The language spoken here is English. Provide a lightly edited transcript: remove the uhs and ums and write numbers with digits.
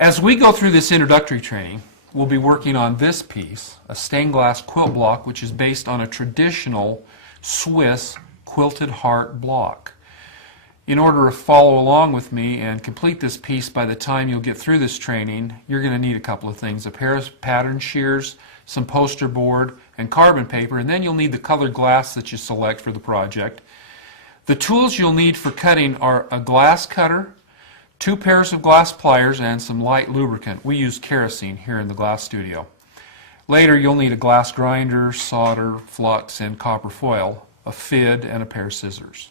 As we go through this introductory training, we'll be working on this piece, a stained glass quilt block, which is based on a traditional Swiss quilted heart block. In order to follow along with me and complete this piece by the time you'll get through this training, you're going to need a couple of things: a pair of pattern shears, some poster board, and carbon paper, and then you'll need the colored glass that you select for the project. The tools you'll need for cutting are a glass cutter, 2 pairs of glass pliers, and some light lubricant. We use kerosene here in the glass studio. Later you'll need a glass grinder, solder, flux, and copper foil, a fid, and a pair of scissors.